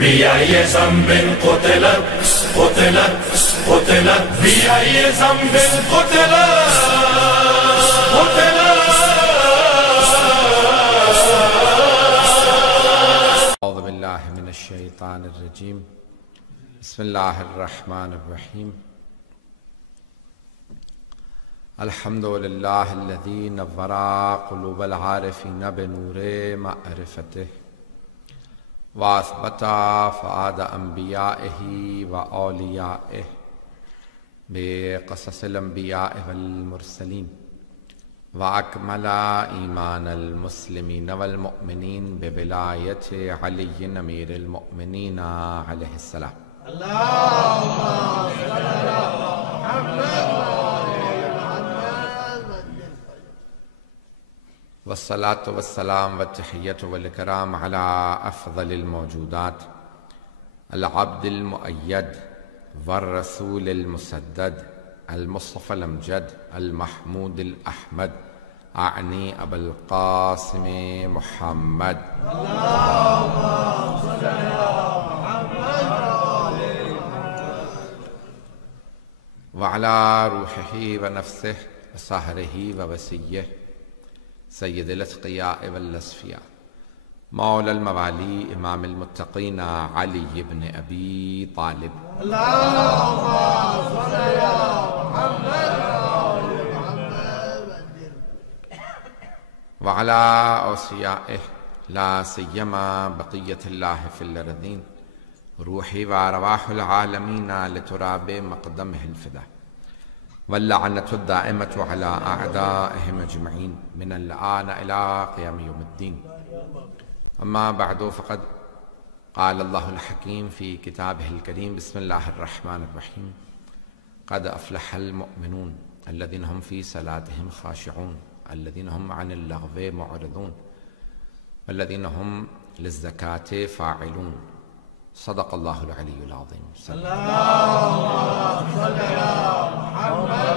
بأي ذنب قتلت بأي ذنب قتلت اعوذ باللہ من الشیطان الرجیم بسم اللہ الرحمن الرحیم الحمدللہ الذی نور قلوب العارفین بنور معرفتہ واثبت فؤاد انبیائہ واولیائہ بقصص الانبیاء والمرسلین وَأَكْمَلَ إِيمَانَ الْمُسْلِمِينَ وَالْمُؤْمِنِينَ بِوِلَایَتِ عَلِيٍّ أَمِيرِ الْمُؤْمِنِينَ عَلَيْهِ السَّلَامُ اللهم صل على محمد والصلاة والسلام والتحية والإكرام على أفضل الموجودات العبد المؤيد والرسول المسدد المصطفى الأمجد المحمود الأحمد أعني أبا القاسم محمد اللهم صل على محمد وعلى روحه ونفسه وسهره ووسيه سيد الأتقياء والأصفياء مولى الموالي إمام المتقين علي بن أبي طالب اللهم صل على محمد وعلى أوصيائه لا سيما بقية الله في الأرضين روحي وأرواح العالمين لتراب مقدمه الفدا واللعنة الدائمة على أعدائهم أجمعين من الآن إلى قيام يوم الدين أما بعد فقد قال الله الحكيم في كتابه الكريم بسم الله الرحمن الرحيم قد أفلح المؤمنون الذين هم في صلاتهم خاشعون الذين هم عن اللغو معرضون والذين هم للزكاة فاعلون صدق الله العلي العظيم اللهم صل على محمد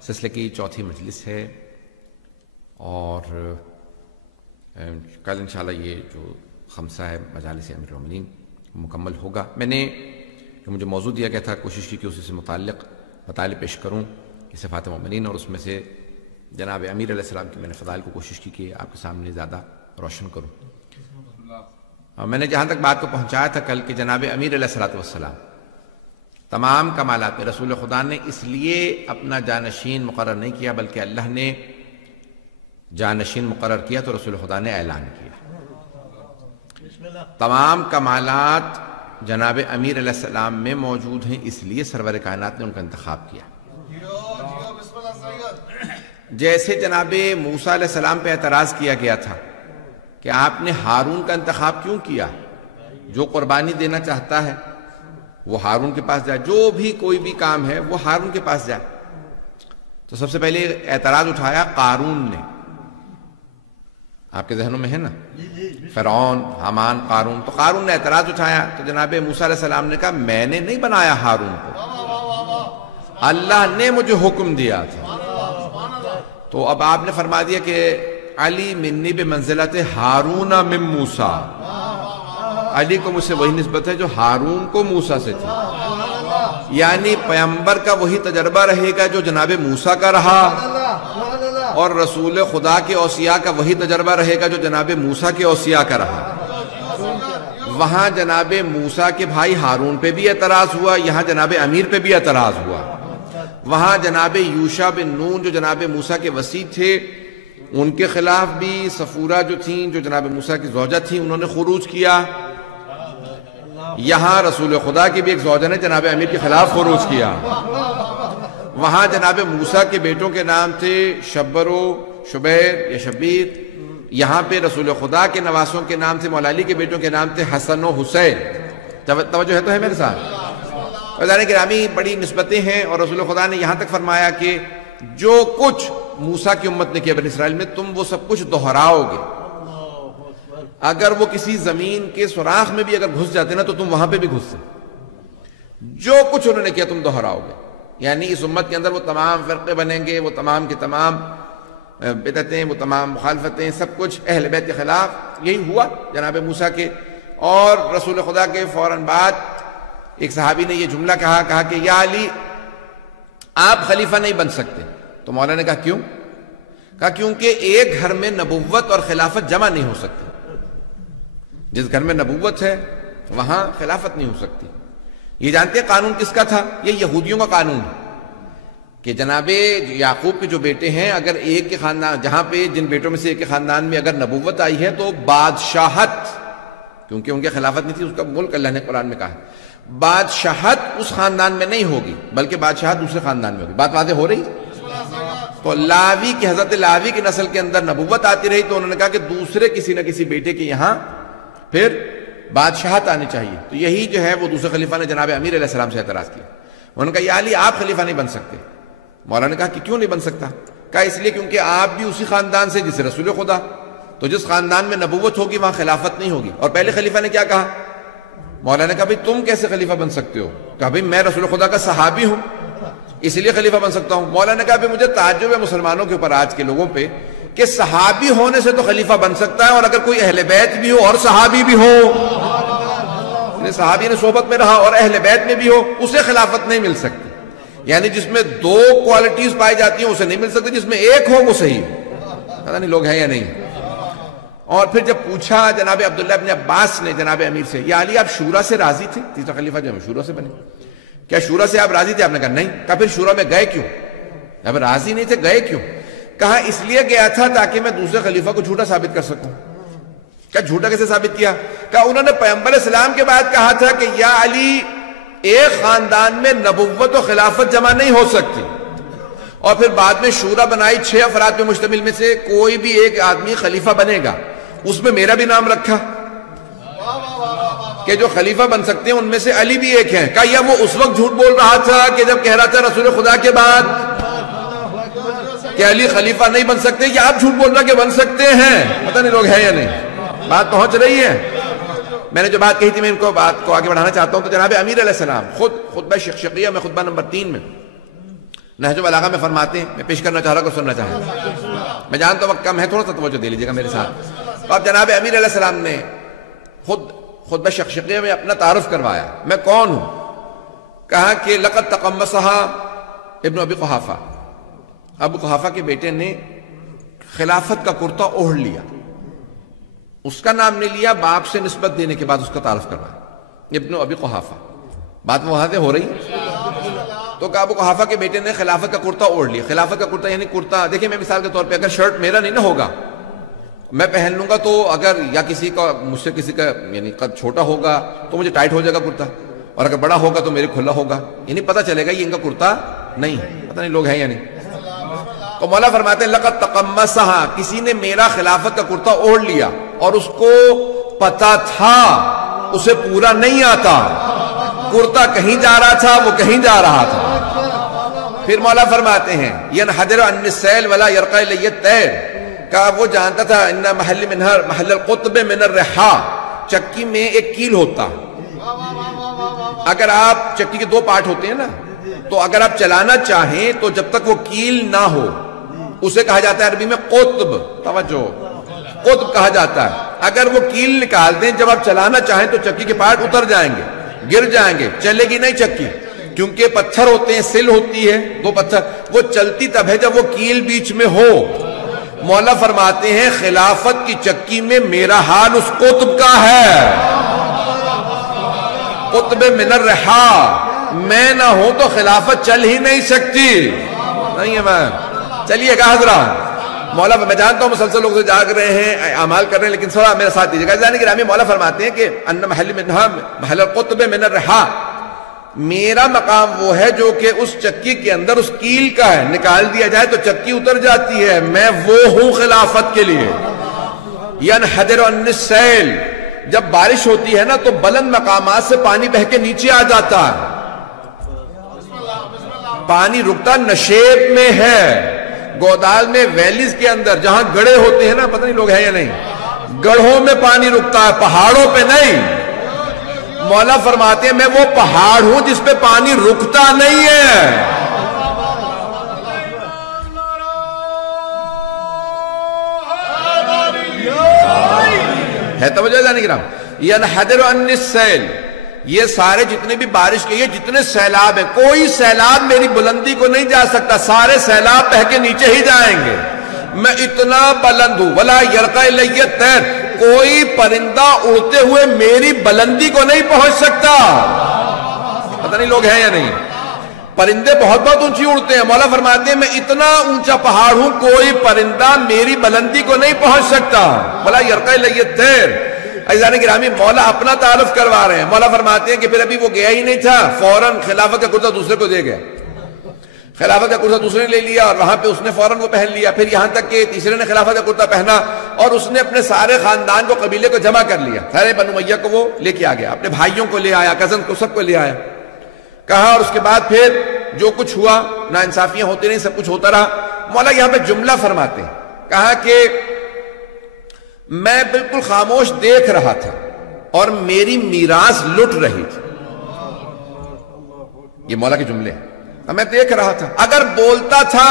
سلسلے کی چوتھی مجلس ہے اور کل انشاءاللہ یہ جو خمسہ ہے مجالس امیر المومنین مکمل ہوگا. میں نے جو مجھے موضوع دیا گیا تھا کوشش کی کہ اسی سے متعلق مطالب پیش کروں کہ صفات مومنین، اور اس میں سے جناب امیر علیہ السلام کی میں نے فضائل کو کوشش کی کہ آپ کے سامنے زیادہ روشن کروں. اور میں نے جہاں تک بات کو پہنچایا تھا کل کہ جناب امیر علیہ السلام تمام کمالات میں رسول خدا نے اس لیے اپنا جانشین مقرر نہیں کیا بلکہ اللہ نے جانشین مقرر کیا تو رسول خدا نے اعلان کیا. تمام کمالات جناب امیر علیہ السلام میں موجود ہیں، اس لیے سرور کائنات نے ان کا انتخاب کیا. جیسے جناب موسیٰ علیہ السلام پہ اعتراض کیا گیا تھا کہ آپ نے ہارون کا انتخاب کیوں کیا، جو قربانی دینا چاہتا ہے وہ ہارون کے پاس جائے، جو بھی کوئی بھی کام ہے وہ ہارون کے پاس جائے. تو سب سے پہلے اعتراض اٹھایا قارون نے. آپ کے ذہنوں میں ہے نا فرعون، حامان، قارون. تو قارون نے اعتراض اٹھایا تو جناب موسیٰ علیہ السلام نے کہا میں نے نہیں بنایا ہارون کو، اللہ نے مجھے حکم دیا تھا. تو اب آپ نے فرما دیا کہ علی منی بمنزلت ہارون من موسیٰ، علی کو مجھ سے وہی نسبت ہے جو ہارون کو موسیٰ سے تھی. یعنی پیغمبر کا وہی تجربہ رہے گا جو جناب موسیٰ کا رہا، اور رسول خدا کے اوصیاء کا وہی تجربہ رہے گا جو جناب موسیٰ کے اوصیاء کا رہا. وہاں جناب موسیٰ کے بھائی ہارون پہ بھی اعتراض ہوا، یہاں جناب امیر پہ بھی اعتراض ہوا. وہاں جناب یوشع بن نون جو جناب موسیٰ کے وسیع تھے ان کے خلاف بھی صفورہ جو تھیں جو جناب موسیٰ کی زوجہ تھیں انہوں نے خروج کیا. یہاں رسول خدا کی بھی ایک زوجہ نے جناب امیر کے خلاف خروج کیا. وہاں جناب موسیٰ کے بیٹوں کے نام تھے شبر و شبیر یا شبیر، یہاں پہ رسول خدا کے نواسوں کے نام تھے، مولا علی کے بیٹوں کے نام تھے حسن و حسین. توجہ ہے تو ہے میرے ساتھ؟ وزارت گرامی بڑی نسبتیں ہیں، اور رسول خدا نے یہاں تک فرمایا کہ جو کچھ موسیٰ کی امت نے کیا بنی اسرائیل میں تم وہ سب کچھ دہراؤ گے. اگر وہ کسی زمین کے سوراخ میں بھی اگر گھس جاتے نا تو تم وہاں پہ بھی گھستے. جو کچھ انہوں نے کیا تم دہراؤ گے. یعنی اس امت کے اندر وہ تمام فرقے بنیں گے، وہ تمام کے تمام بدعتیں، وہ تمام مخالفتیں، سب کچھ اہل بیت کے خلاف. یہی ہوا جناب موسیٰ کے. اور رسول خدا کے فوراً بعد ایک صحابی نے یہ جملہ کہا کہ یا علی آپ خلیفہ نہیں بن سکتے. تو مولا نے کہا کیوں؟ کہا کیونکہ ایک گھر میں نبوت اور خلافت جمع نہیں ہو سکتی. جس گھر میں نبوت ہے وہاں خلافت نہیں ہو سکتی. یہ جانتے ہیں قانون کس کا تھا؟ یہ یہودیوں کا قانون ہے کہ جناب یعقوب کے جو بیٹے ہیں، اگر ایک کے خاندان، جہاں پہ جن بیٹوں میں سے ایک کے خاندان میں اگر نبوت آئی ہے تو بادشاہت، کیونکہ ان کے خلافت نہیں تھی، اس کا ملک اللہ نے قرآن میں کہا ہے، بادشاہت اس خاندان میں نہیں ہوگی بلکہ بادشاہت دوسرے خاندان میں ہوگی. بات واضح ہو رہی؟ تو لاوی کی، حضرت لاوی کی نسل کے اندر نبوت آتی رہی تو انہوں نے کہا کہ دوسرے کسی نہ کسی بیٹے کے یہاں پھر بادشاہت آنی چاہیے. تو یہی جو ہے وہ دوسرے خلیفہ نے جناب امیر علیہ السلام سے اعتراض کیا. انہوں نے کہا یا علی آپ خلیفہ نہیں بن سکتے. مولا نے کہا کہ کیوں نہیں بن سکتا؟ کہا اس لیے کیونکہ آپ بھی اسی خاندان سے جسے رسول خدا، تو جس خاندان میں نبوت ہوگی وہاں خلافت نہیں ہوگی. اور پہلے خلیفہ نے کیا کہا؟ مولا نے کہا بھئی تم کیسے خلیفہ بن سکتے ہو؟ کہا بھئی میں رسول خدا کا صحابی ہوں اس لیے خلیفہ بن سکتا ہوں. مولا نے کہا بھئی مجھے تعجب ہے مسلمانوں کے اوپر، آج کے لوگوں پہ، کہ صحابی ہونے سے تو خلیفہ بن سکتا ہے اور اگر کوئی اہل بیت بھی ہو اور صحابی بھی ہو، صحابی نے صحبت میں رہا اور اہل بیت میں بھی ہو، اسے خلافت نہیں مل سکتی. یعنی جس میں دو کوالٹیز پائی جاتی ہیں اسے نہیں مل سکتی، جس میں ایک ہو وہ صحیح. پتہ نہیں لوگ ہیں یا نہیں. اور پھر جب پوچھا جناب عبداللہ ابن عباس نے جناب امیر سے، یا علی آپ شورا سے راضی تھے؟ تیسرا خلیفہ جو شورا سے بنے، کیا شورا سے آپ راضی تھے؟ آپ نے کہا نہیں. کہا پھر شورا میں گئے کیوں؟ اب راضی نہیں تھے، گئے کیوں؟ کہا اس لیے گیا تھا تاکہ میں دوسرے خلیفہ کو جھوٹا ثابت کر سکوں. کیا جھوٹا کیسے ثابت کیا؟ کہا انہوں نے پیغمبر اسلام کے بعد کہا تھا کہ یا علی ایک خاندان میں نبوت و خلافت جمع نہیں ہو سکتی، اور پھر بعد میں شورا بنائی 6 افراد پہ مشتمل، میں سے کوئی بھی ایک آدمی خلیفہ بنے گا، اس میں میرا بھی نام رکھا کہ جو خلیفہ بن سکتے ہیں ان میں سے علی بھی ایک ہیں. کہا یا وہ اس وقت جھوٹ بول رہا تھا کہ جب کہہ رہا تھا رسول خدا کے بعد کہ علی خلیفہ نہیں بن سکتے، یا آپ جھوٹ بول رہا کہ بن سکتے ہیں؟ پتہ نہیں لوگ ہیں یا نہیں. بات پہنچ رہی ہے؟ میں نے جو بات کہی تھی میں ان کو بات کو آگے بڑھانا چاہتا ہوں. تو جناب امیر علیہ السلام خود خطبہ شقشقیہ میں، خطبہ نمبر 3 میں، نہج البلاغہ میں فرماتے ہیں، میں پیش کرنا چاہ رہا کو سننا چاہتا ہوں، میں جانتا ہوں وقت کم ہے، تھوڑا سا توجہ دے لیجیے گا میرے ساتھ. تو اب جناب امیر علیہ السلام نے خود خطبہ شقشقیہ میں اپنا تعارف کروایا، میں کون ہوں؟ کہا کہ لقد تقمصہا ابن ابی قحافہ، ابو قحافہ کے بیٹے نے خلافت کا کرتا اوڑھ لیا. اس کا نام نہیں لیا، باپ سے نسبت دینے کے بعد اس کا تعارف کروایا، ابن ابی قحافہ. بات واضح ہو رہی؟ تو کہا ابو قحافہ کے بیٹے نے خلافت کا کرتا اوڑھ لیا. خلافت کا کرتا یعنی کرتا، دیکھیں میں مثال کے طور پہ اگر شرٹ میرا نہیں نہ ہوگا، میں پہن لوں گا، تو اگر یا کسی کا مجھ سے کسی کا یعنی قد چھوٹا ہوگا تو مجھے ٹائٹ ہو جائے گا کرتا، اور اگر بڑا ہوگا تو میرے کھلا ہوگا، یعنی پتہ چلے گا یہ ان کا کرتا نہیں ہے. پتہ نہیں لوگ ہیں یا نہیں. تو مولا فرماتے ہیں لقد تقمصہا، کسی نے میرا خلافت کا کرتا اوڑھ لیا اور اس کو پتا تھا اسے پورا نہیں آتا، کرتا کہیں جا رہا تھا، وہ کہیں جا رہا تھا. پھر مولا فرماتے ہیں ینحدر عن السیل ولا یرقى الی الطیر، کہا وہ جانتا تھا ان محل منہر محل القطب من الرحا، چکی میں ایک کیل ہوتا، اگر آپ چکی کے 2 پارٹ ہوتے ہیں نا، تو اگر آپ چلانا چاہیں تو جب تک وہ کیل نہ ہو اسے کہا جاتا ہے عربی میں قطب. توجہ، قطب کہا جاتا ہے. اگر وہ کیل نکال دیں جب آپ چلانا چاہیں تو چکی کے پارٹ اتر جائیں گے، گر جائیں گے، چلے گی نہیں چکی، کیونکہ پتھر ہوتے ہیں، سل ہوتی ہے 2 پتھر، وہ چلتی تب ہے جب وہ کیل بیچ میں ہو. مولا فرماتے ہیں خلافت کی چکی میں میرا حال اس قطب کا ہے، قطب من الرحا. میں نہ ہوں تو خلافت چل ہی نہیں سکتی. نہیں ہے میں چلیے گا حضرات. مولا میں جانتا ہوں مسلسل لوگ سے جاگ رہے ہیں، اعمال کر رہے ہیں، لیکن تھوڑا میرا ساتھ دیجیے گا. جانے گرامی مولا فرماتے ہیں کہ ان محل منہا محل القطب من الرحا، میرا مقام وہ ہے جو کہ اس چکی کے اندر اس کیل کا ہے، نکال دیا جائے تو چکی اتر جاتی ہے. میں وہ ہوں خلافت کے لیے. ینحدر عن السیل، جب بارش ہوتی ہے نا تو بلند مقامات سے پانی بہہ کے نیچے آ جاتا ہے، پانی رکتا نشیب میں ہے، گودال میں ویلیز کے اندر جہاں گڑھے ہوتے ہیں نا، پتہ نہیں لوگ ہیں یا نہیں، گڑھوں میں پانی رکتا ہے، پہاڑوں پہ نہیں. مولا فرماتے ہیں میں وہ پہاڑ ہوں جس پہ پانی رکتا نہیں ہے. ہے توجہ جانے گرام ینحدر عن السیل، یہ سارے جتنے بھی بارش کے یہ جتنے سیلاب ہیں، کوئی سیلاب میری بلندی کو نہیں جا سکتا، سارے سیلاب بہ کے نیچے ہی جائیں گے، میں اتنا بلند ہوں۔ ولا یرقى الی الطیر، کوئی پرندہ اڑتے ہوئے میری بلندی کو نہیں پہنچ سکتا۔ پتہ نہیں لوگ ہیں یا نہیں، پرندے بہت بہت اونچی اڑتے ہیں، مولا فرماتے ہیں میں اتنا اونچا پہاڑ ہوں، کوئی پرندہ میری بلندی کو نہیں پہنچ سکتا۔ ولا یرقى الی الطیر۔ عزیزان گرامی، مولا اپنا تعارف کروا رہے ہیں، مولا فرماتے ہیں کہ پھر ابھی وہ گیا ہی نہیں تھا، فوراً خلافت کا کرتا دوسرے کو دے گیا، خلافت کا کرتا دوسرے نے لے لیا اور وہاں پہ اس نے فوراً وہ پہن لیا، پھر یہاں تک کہ تیسرے نے خلافت کا کرتا پہنا اور اس نے اپنے سارے خاندان کو، قبیلے کو جمع کر لیا، سارے بنو امیہ کو وہ لے کے آ گیا، اپنے بھائیوں کو لے آیا، کزن کو، سب کو لے آیا، کہا، اور اس کے بعد پھر جو کچھ ہوا، ناانصافیاں ہوتی رہیں، سب کچھ ہوتا رہا۔ مولا یہاں پہ جملہ فرماتے ہیں، کہا کہ میں بالکل خاموش دیکھ رہا تھا اور میری میراث لٹ رہی تھی۔ یہ مولا کے جملے ہیں، میں دیکھ رہا تھا، اگر بولتا تھا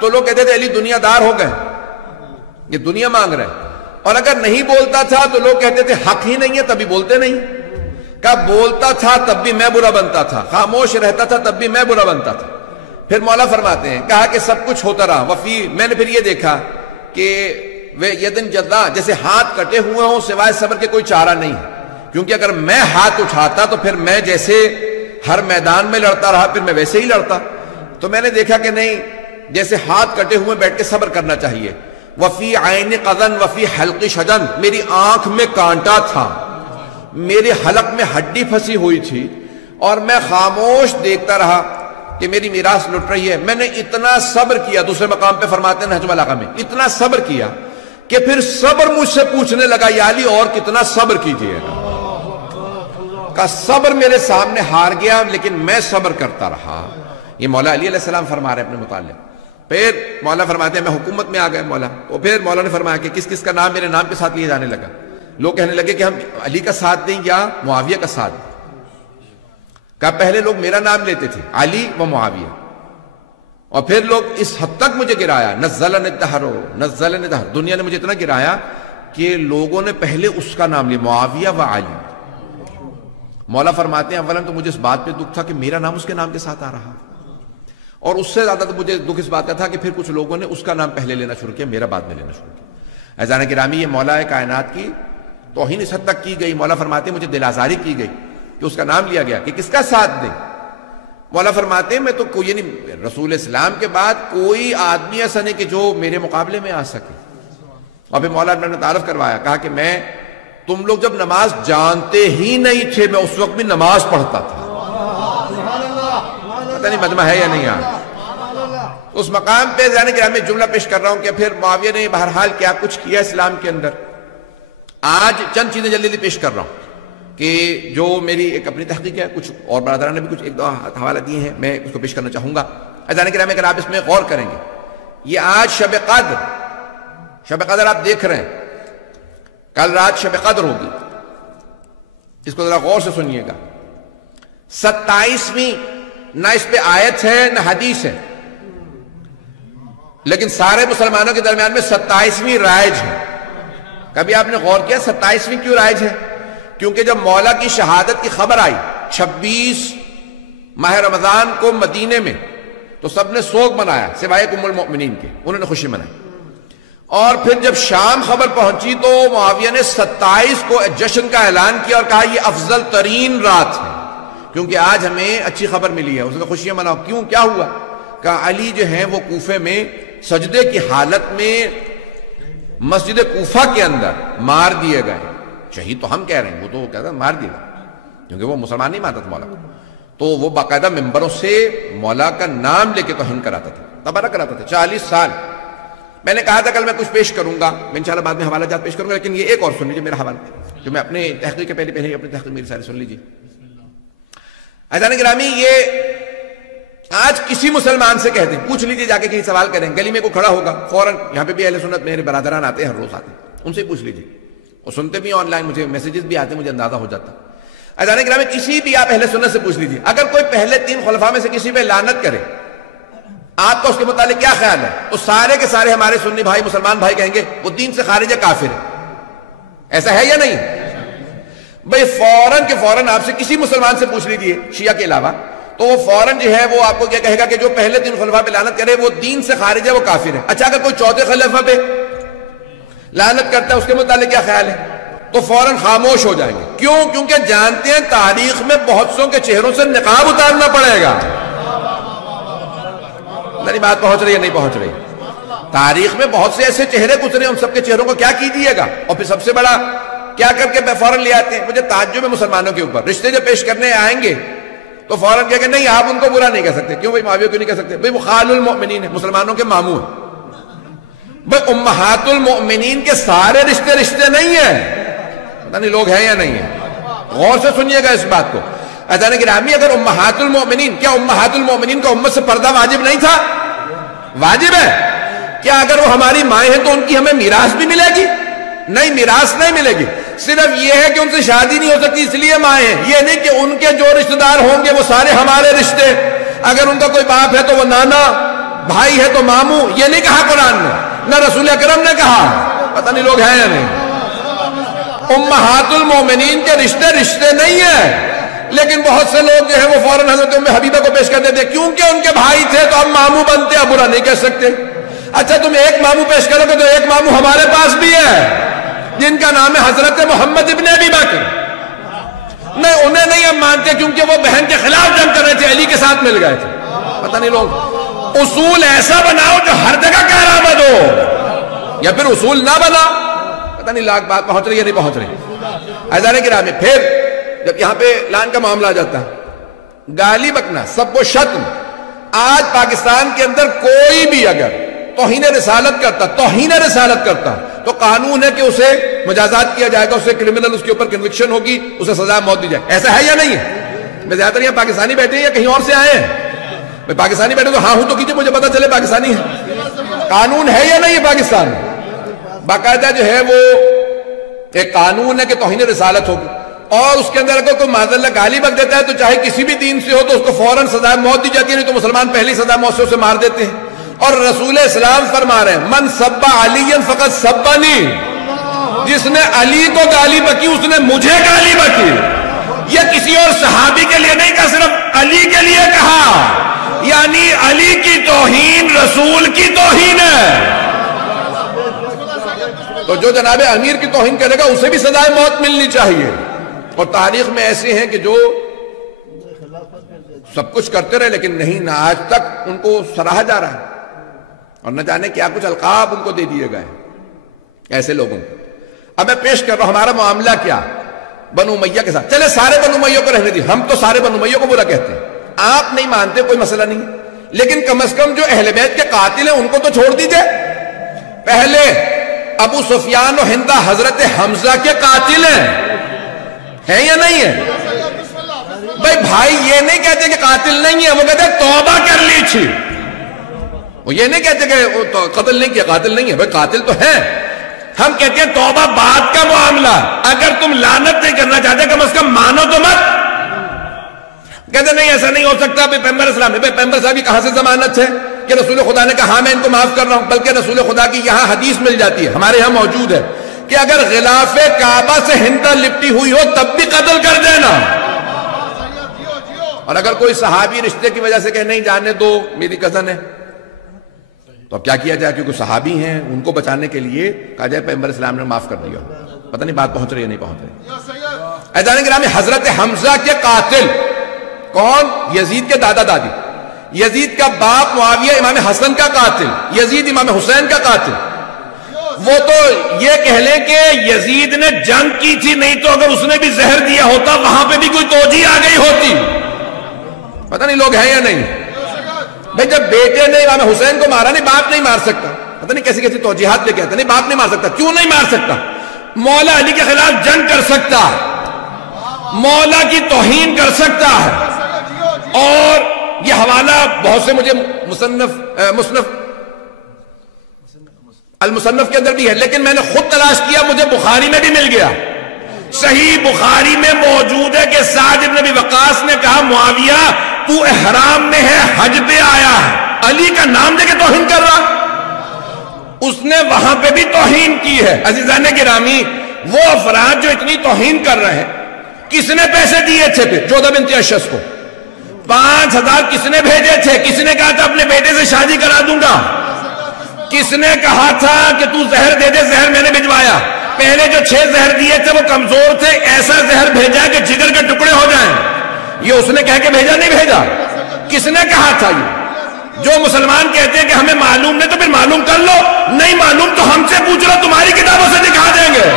تو لوگ کہتے تھے علی دنیا دار ہو گئے، یہ دنیا مانگ رہے ہیں، اور اگر نہیں بولتا تھا تو لوگ کہتے تھے حق ہی نہیں ہے، تبھی بولتے نہیں۔ کہا بولتا تھا تب بھی میں برا بنتا تھا، خاموش رہتا تھا تب بھی میں برا بنتا تھا۔ پھر مولا فرماتے ہیں، کہا کہ سب کچھ ہوتا رہا، وفی، میں نے پھر یہ دیکھا کہ یدن جدا، جیسے ہاتھ کٹے ہوئے ہوں، سوائے صبر کے کوئی چارہ نہیں ہے، کیونکہ اگر میں ہاتھ اٹھاتا تو پھر میں جیسے ہر میدان میں لڑتا رہا پھر میں ویسے ہی لڑتا، تو میں نے دیکھا کہ نہیں، جیسے ہاتھ کٹے ہوئے بیٹھ کے صبر کرنا چاہیے۔ وفی عین قذن وفی حلق شجن، میری آنکھ میں کانٹا تھا، میرے حلق میں ہڈی پھنسی ہوئی تھی، اور میں خاموش دیکھتا رہا کہ میری میراث لٹ رہی ہے۔ میں نے اتنا صبر کیا، دوسرے مقام پہ فرماتے ہیں نہج البلاغہ میں، اتنا صبر کیا کہ پھر صبر مجھ سے پوچھنے لگا، یا علی اور کتنا صبر کیجئے گا؟ کا صبر میرے سامنے ہار گیا، لیکن میں صبر کرتا رہا۔ یہ مولا علی علیہ السلام فرما رہے ہیں اپنے متعلق۔ پھر مولا فرماتے ہیں میں حکومت میں آ گئے مولا، تو پھر مولا نے فرمایا کہ کس کس کا نام میرے نام کے ساتھ لیا جانے لگا۔ لوگ کہنے لگے کہ ہم علی کا ساتھ دیں یا معاویہ کا ساتھ دیں۔ کہا پہلے لوگ میرا نام لیتے تھے، علی و معاویہ، اور پھر لوگ اس حد تک مجھے گرایا، نزلن الدہر، نزلن الدہر، دنیا نے مجھے اتنا گرایا کہ لوگوں نے پہلے اس کا نام لیا، معاویہ و علی۔ مولا فرماتے ہیں اولاً تو مجھے اس بات پہ دکھ تھا کہ میرا نام اس کے نام کے ساتھ آ رہا، اور اس سے زیادہ تو مجھے دکھ اس بات کا تھا کہ پھر کچھ لوگوں نے اس کا نام پہلے لینا شروع کیا، میرا بعد میں لینا شروع کیا۔ عزیزان گرامی، یہ مولا کائنات کی توہین اس حد تک کی گئی، مولا فرماتے ہیں مجھے دل آزاری کی گئی کہ اس کا نام لیا گیا کہ کس کا ساتھ دیں۔ مولا فرماتے ہیں میں تو کوئی نہیں، رسول اسلام کے بعد کوئی آدمی ایسا نہیں کہ جو میرے مقابلے میں آ سکے۔ اور پھر مولا نے تعارف کروایا، کہا کہ میں، تم لوگ جب نماز جانتے ہی نہیں تھے، میں اس وقت بھی نماز پڑھتا تھا۔ پتہ نہیں مجمع ہے یا نہیں یہاں۔ اس مقام پہ جانے کے میں جملہ پیش کر رہا ہوں کہ پھر معاویہ نے بہرحال کیا کچھ کیا اسلام کے اندر۔ آج چند چیزیں جلدی پیش کر رہا ہوں کہ جو میری ایک اپنی تحقیق ہے، کچھ اور برادران نے بھی کچھ ایک دو حوالہ دیے ہیں، میں اس کو پیش کرنا چاہوں گا۔ عزیزان کرام، اگر آپ اس میں غور کریں گے، یہ آج شب قدر آپ دیکھ رہے ہیں، کل رات شب قدر ہوگی، اس کو ذرا غور سے سنیے گا۔ 27ویں نہ اس پہ آیت ہے نہ حدیث ہے، لیکن سارے مسلمانوں کے درمیان میں 27ویں رائج ہے۔ کبھی آپ نے غور کیا 27ویں کیوں رائج ہے؟ کیونکہ جب مولا کی شہادت کی خبر آئی 26 ماہ رمضان کو مدینے میں، تو سب نے سوگ منایا سوائے ام المؤمنین کے، انہوں نے خوشی منائی۔ اور پھر جب شام خبر پہنچی تو معاویہ نے 27 کو جشن کا اعلان کیا اور کہا یہ افضل ترین رات ہے، کیونکہ آج ہمیں اچھی خبر ملی ہے، اس نے خوشیاں مناؤ۔ کیوں، کیا ہوا؟ کہا علی جو ہیں وہ کوفے میں سجدے کی حالت میں مسجد کوفہ کے اندر مار دیے گئے۔ شہید تو ہم کہہ رہے ہیں، وہ تو کہتا مار دیا گیا، کیونکہ وہ مسلمان نہیں مانتا تھا مولا کو، تو وہ باقاعدہ ممبروں سے مولا کا نام لے کے توہین کراتا تھا، تبرہ کراتا تھا 40 سال۔ میں نے کہا تھا کل میں کچھ پیش کروں گا، میں انشاءاللہ بعد میں حوالہ جات پیش کروں گا، لیکن یہ ایک اور سن لیجیے میرا حوالہ، جو میں اپنے تحقیق کے پہلے اپنی تحقیق میری ساری سن لیجیے۔ عزیزان گرامی، یہ آج کسی مسلمان سے کہتے ہیں، پوچھ لیجیے جا کے کہیں سوال کریں، گلی میں کوئی کھڑا ہوگا فوراً، یہاں پہ بھی اہل سنت میرے برادران آتے ہیں، ہر روز آتے ہیں، ان سے پوچھ لیجیے، اور سنتے بھی آن لائن، مجھے میسیجز بھی آتے ہیں، مجھے اندازہ ہو جاتا ہے۔ عزیزان گرامی، کسی بھی آپ اہل سنت سے پوچھ لیجیے، اگر کوئی پہلے 3 خلفاء میں سے کسی پہ لعنت کرے، آپ کا اس کے متعلق کیا خیال ہے؟ تو سارے کے سارے ہمارے سنی بھائی، مسلمان بھائی کہیں گے وہ دین سے خارج ہے، کافر ہے۔ ایسا ہے یا نہیں؟ بھئی فوراً کہ فوراً آپ سے کسی مسلمان سے پوچھ لیجیے شیعہ کے علاوہ، تو وہ فوراً جو ہے وہ آپ کو کیا کہے گا کہ جو پہلے 3 خلفاء پہ لعنت کرے وہ دین سے خارج ہے، وہ کافر ہے۔ اچھا اگر کوئی چوتھے خلیفہ پہ لعنت کرتا ہے اس کے متعلق کیا خیال ہے؟ تو فوراً خاموش ہو جائیں گے۔ کیوں؟ کیونکہ جانتے ہیں تاریخ میں بہت سوں کے چہروں سے نقاب اتارنا پڑے گا۔ میری بات پہنچ رہی ہے نہیں پہنچ رہی؟ تاریخ میں بہت سے ایسے چہرے گزرے، ان سب کے چہروں کو کیا کیجیے گا؟ اور پھر سب سے بڑا کیا کر کے فوراً لے آتے ہیں؟ مجھے تعجب ہے مسلمانوں کے اوپر، رشتے جو پیش کرنے آئیں گے تو فوراً کیا کہ نہیں آپ ان کو برا نہیں کہہ سکتے۔ کیوں بھائی؟ معاویہ کیوں نہیں کہہ سکتے؟ بھائی وہ خال المؤمنین ہے، مسلمانوں کے ماموں ہیں۔ بھائی امہات المؤمنین کے سارے رشتے نہیں ہیں، پتہ نہیں لوگ ہیں یا نہیں ہیں؟ غور سے سنیے گا اس بات کو۔ اذان گرامی، اگر امہات المؤمنین، کیا امہات المؤمنین کا امت سے پردہ واجب نہیں تھا؟ واجب ہے۔ کیا اگر وہ ہماری مائیں ہیں تو ان کی ہمیں میراث بھی ملے گی؟ نہیں، میراث نہیں ملے گی۔ صرف یہ ہے کہ ان سے شادی نہیں ہو سکتی اس لیے مائیں ہیں، یہ نہیں کہ ان کے جو رشتہ دار ہوں گے وہ سارے ہمارے رشتے۔ اگر ان کا کوئی باپ ہے تو وہ نانا، بھائی ہے تو ماموں، یہ نہیں کہا قرآن نے، نہ رسول اکرم نے کہا۔ پتہ نہیں لوگ ہیں یا نہیں؟ امہات المومنین کے رشتے نہیں ہیں، لیکن بہت سے لوگ جو ہیں وہ فوراً حضرت ام حبیبہ کو پیش کر دیتے کیونکہ ان کے بھائی تھے تو ہم ماموں بنتے، اب برا نہیں کہہ سکتے۔ اچھا تم ایک ماموں پیش کرو گے تو ایک ماموں ہمارے پاس بھی ہے جن کا نام ہے حضرت محمد ابن ابی بکر۔ نہیں، انہیں نہیں ہم مانتے کیونکہ وہ بہن کے خلاف جنگ کر رہے تھے، علی کے ساتھ مل گئے تھے۔ پتہ نہیں لوگ اصول ایسا بناؤ جو ہر جگہ کارآمد ہو، یا پھر اصول نہ بناؤ۔ پتہ نہیں لاکھ بات پہنچ رہی ہے نہیں پہنچ رہی؟ عزیزان گرامی، پھر جب یہاں پہ لعن کا معاملہ آ جاتا ہے، گالی بکنا، سب و شتم، آج پاکستان کے اندر کوئی بھی اگر توہین رسالت کرتا تو قانون ہے کہ اسے مجازات کیا جائے گا، اسے کرمنل، اس کے اوپر کنوکشن ہوگی، اسے سزا موت دی جائے۔ ایسا ہے یا نہیں ہے؟ میں زیادہ تر یہاں پاکستانی بیٹھے ہیں یا کہیں اور سے آئے ہیں؟ میں پاکستانی بیٹھے تو ہاں ہوں تو کیجئے، مجھے پتا چلے پاکستانی ہے۔ قانون ہے یا نہیں ہے پاکستان میں؟ باقاعدہ جو ہے وہ ایک قانون ہے کہ توہین رسالت ہوگی، اور اس کے اندر اگر کوئی معذاللہ گالی بک دیتا ہے تو چاہے کسی بھی دین سے ہو تو اس کو فوراً سزا موت دی جاتی ہے، نہیں تو مسلمان پہلی سزا موت سے اسے مار دیتے ہیں۔ اور رسول اسلام فرما رہے ہیں من سب علی فقط سبنی، جس نے علی کو گالی بکی اس نے مجھے گالی بکی۔ یہ کسی اور صحابی کے لیے نہیں کہا، صرف علی کے لیے کہا، یعنی علی کی توہین رسول کی توہین ہے۔ تو جو جناب امیر کی توہین کرے گا اسے بھی سزائے موت ملنی چاہیے۔ اور تاریخ میں ایسے ہیں کہ جو سب کچھ کرتے رہے لیکن نہیں، نہ آج تک ان کو سراہا جا رہا ہے، اور نہ جانے کیا کچھ القاب ان کو دے دیے گئے ایسے لوگوں کو۔ اب میں پیش کر رہا ہوں ہمارا معاملہ کیا بنو امیہ کے ساتھ۔ چلے سارے بنو امیہ کو رہنے دی، ہم تو سارے بنو امیہ کو برا کہتے ہیں، آپ نہیں مانتے کوئی مسئلہ نہیں، لیکن کم از کم جو اہل بیت کے قاتل ہیں ان کو تو چھوڑ دیجئے۔ پہلے ابو سفیان و ہندہ حضرت حمزہ کے قاتل ہیں یا نہیں ہیں؟ بھائی یہ نہیں کہتے کہ قاتل نہیں ہے، وہ کہتے ہیں توبہ کر لی تھی۔ وہ یہ نہیں کہتے کہ قتل نہیں کیا، قاتل نہیں ہے، بھائی قاتل تو ہے۔ ہم کہتے ہیں توبہ بعد کا معاملہ، اگر تم لعنت نہیں کرنا چاہتے کم از کم مانو تو مت۔ کہتے نہیں ایسا نہیں ہو سکتا، پیغمبر اسلام نے، پیغمبر صاحب کی کہاں سے ضمانت ہے کہ رسول خدا نے کہا ہاں میں ان کو معاف کر رہا ہوں؟ بلکہ رسول خدا کی یہاں حدیث مل جاتی ہے، ہمارے یہاں موجود ہے کہ اگر غلاف کعبہ سے ہندہ لپٹی ہوئی ہو تب بھی قتل کر دینا۔ اور اگر کوئی صحابی رشتے کی وجہ سے کہ نہیں جانے دو میری کزن ہے، تو اب کیا کیا جائے؟ کیونکہ صحابی ہیں، ان کو بچانے کے لیے کہا جائے پیغمبر اسلام نے معاف کر دیا۔ پتہ نہیں بات پہنچ رہی ہے نہیں پہنچ رہی؟ عزیزان گرامی، حضرت حمزہ کے قاتل کون؟ یزید کے دادا دادی، یزید کا باپ معاویہ امام حسن کا قاتل، یزید امام حسین کا قاتل۔ وہ تو یہ کہہ لیں کہ یزید نے جنگ کی تھی، نہیں تو اگر اس نے بھی زہر دیا ہوتا وہاں پہ بھی کوئی توجیہ آ گئی ہوتی۔ پتہ نہیں لوگ ہیں یا نہیں؟ بھائی جب بیٹے نے امام حسین کو مارا، نہیں باپ نہیں مار سکتا، پتہ نہیں کیسی کیسی توجیحات لے کے آتے، نہیں باپ نہیں مار سکتا۔ کیوں نہیں مار سکتا؟ مولا علی کے خلاف جنگ کر سکتا، مولا کی توہین کر سکتا ہے۔ اور یہ حوالہ بہت سے مجھے مصنف المصنف کے اندر بھی ہے، لیکن میں نے خود تلاش کیا، مجھے بخاری میں بھی مل گیا۔ صحیح بخاری میں موجود ہے کہ سعد بن ابی وقاص نے کہا معاویہ تو احرام میں ہے، حج پہ آیا ہے، علی کا نام لے کے توہین کر رہا۔ اس نے وہاں پہ بھی توہین کی ہے۔ عزیزان گرامی، وہ افراد جو اتنی توہین کر رہے ہیں، کس نے پیسے دیے تھے؟ پھر جودہ بنت اشعث کو 5,000 کس نے بھیجے تھے؟ کس نے کہا تھا اپنے بیٹے سے شادی کرا دوں گا؟ کس نے کہا تھا کہ تو زہر دے دے؟ زہر میں نے بھجوایا۔ پہلے جو 6 زہر دیے تھے وہ کمزور تھے، ایسا زہر بھیجا کہ جگر کے ٹکڑے ہو جائیں۔ یہ اس نے کہہ کے بھیجا؟ نہیں بھیجا۔ کس نے کہا تھا؟ یہ جو مسلمان کہتے ہیں کہ ہمیں معلوم نہیں، تو پھر معلوم کر لو، نہیں معلوم تو ہم سے پوچھ لو، تمہاری کتابوں سے دکھا دیں گے۔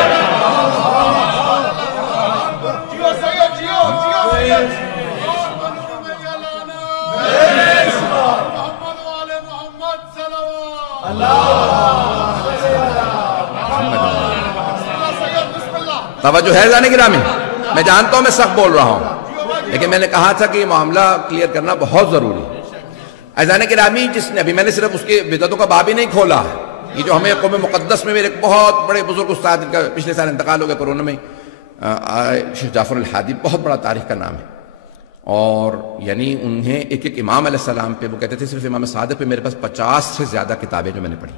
توجہ ہے جانے گرامی؟ میں جانتا ہوں میں سخت بول رہا ہوں، لیکن میں نے کہا تھا کہ یہ معاملہ کلیئر کرنا بہت ضروری ہے۔ ایزان گرامی، جس نے ابھی میں نے صرف اس کے بدعتوں کا باب ہی نہیں کھولا ہے، یہ جو ہمیں قوم مقدس میں میرے بہت بڑے بزرگ استاد، ان کا پچھلے سال انتقال ہو گیا کورونا میں، شیخ جعفر الحادی، بہت بڑا تاریخ کا نام ہے، اور یعنی انہیں ایک ایک امام علیہ السلام پہ، وہ کہتے تھے صرف امام صادق پہ میرے پاس 50 سے زیادہ کتابیں جو میں نے پڑھی،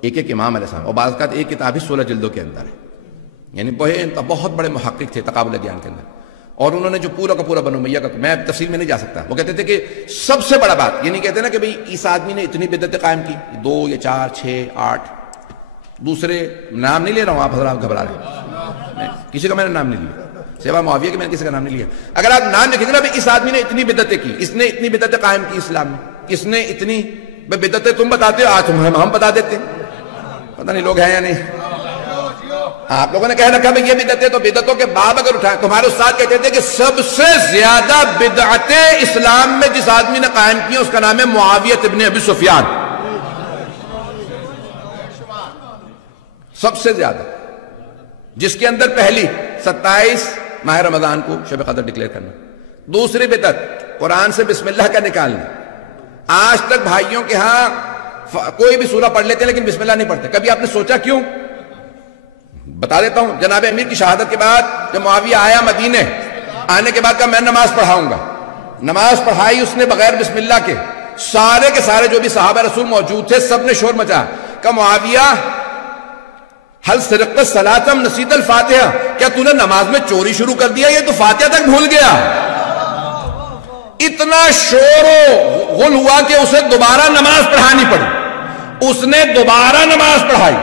ایک ایک امام علیہ السلام، اور بعض اوقات ایک کتاب ہی 16 جلدوں کے اندر ہے، یعنی بہت بڑے محقق تھے تقابل ادیان کے اندر، اور انہوں نے جو پورا کا پورا بنو امیہ کا، میں تفصیل میں نہیں جا سکتا، وہ کہتے تھے کہ سب سے بڑا بات، یہ نہیں کہتے نا کہ بھئی اس آدمی نے اتنی بدعتیں قائم کی، 2 یا 4 6 8، دوسرے نام نہیں لے رہا ہوں، آپ حضرات گھبرا رہے ہیں، کسی کا میں نے نام نہیں لیا سوا معاویہ کہ میں نے کسی کا نام نہیں لیا۔ اگر آپ نام لکھیں گے نا اس آدمی نے اتنی بدعتیں کی، اس نے اتنی بدعتیں قائم کی اسلام میں، اس نے اتنی بدعتیں، تم بتاتے ہو، آج ہم بتا دیتے ہیں، پتہ نہیں لوگ ہیں یا نہیں۔ آپ لوگوں نے کہہ رکھا بھئی یہ بدعتیں، تو بدعتوں کے باب اگر اٹھائیں، تمہارے استاد کہتے تھے کہ سب سے زیادہ بدعتیں اسلام میں جس آدمی نے قائم کی اس کا نام ہے معاویہ ابن ابی سفیان، سب سے زیادہ، جس کے اندر پہلی 27 ماہ رمضان کو شب قدر ڈکلیئر کرنا، دوسری بدعت قرآن سے بسم اللہ کا نکالنا۔ آج تک بھائیوں کے ہاں کوئی بھی سورہ پڑھ لیتے ہیں لیکن بسم اللہ نہیں پڑھتے، کبھی آپ نے سوچا کیوں؟ بتا دیتا ہوں، جناب امیر کی شہادت کے بعد جب معاویہ آیا مدینے، آنے کے بعد کہا میں نماز پڑھاؤں گا، نماز پڑھائی اس نے بغیر بسم اللہ کے، سارے کے سارے جو بھی صحابہ رسول موجود تھے سب نے شور مچا، کہا معاویہ حل سرقت الصلاۃ نسیت الفاتحہ، کیا تو نے نماز میں چوری شروع کر دیا، یہ تو فاتحہ تک بھول گیا۔ اتنا شور و غل ہوا کہ اسے دوبارہ نماز پڑھانی پڑی، اس نے دوبارہ نماز پڑھائی،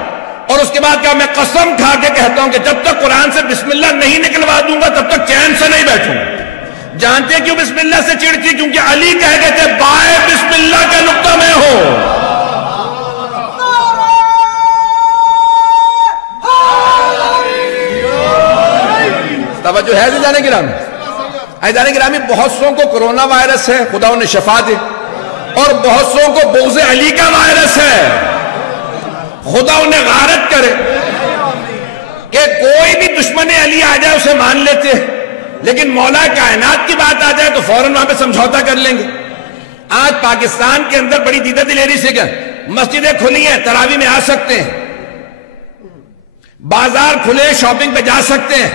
اور اس کے بعد کہا میں قسم کھا کے کہتا ہوں کہ جب تک قرآن سے بسم اللہ نہیں نکلوا دوں گا تب تک چین سے نہیں بیٹھوں گا۔ جانتے کیوں بسم اللہ سے چڑھتی؟ کیونکہ علی کہہ گئے تھے بائے بسم اللہ کا نقطہ میں ہوں۔ توجہ ہے جانے گرامی؟ جانے گرامی، بہت سوں کو کرونا وائرس ہے، خدا انہیں شفا دے، اور بہت سوں کو بغض علی کا وائرس ہے، خدا انہیں غارت کرے، کہ کوئی بھی دشمن علی آ جائے اسے مان لیتے ہیں، لیکن مولا کائنات کی بات آ جائے تو فوراً وہاں پہ سمجھوتا کر لیں گے۔ آج پاکستان کے اندر بڑی دیدہ دلیری سے کہ مسجدیں کھلی ہیں، تراویح میں آ سکتے ہیں، بازار کھلے شاپنگ پہ جا سکتے ہیں،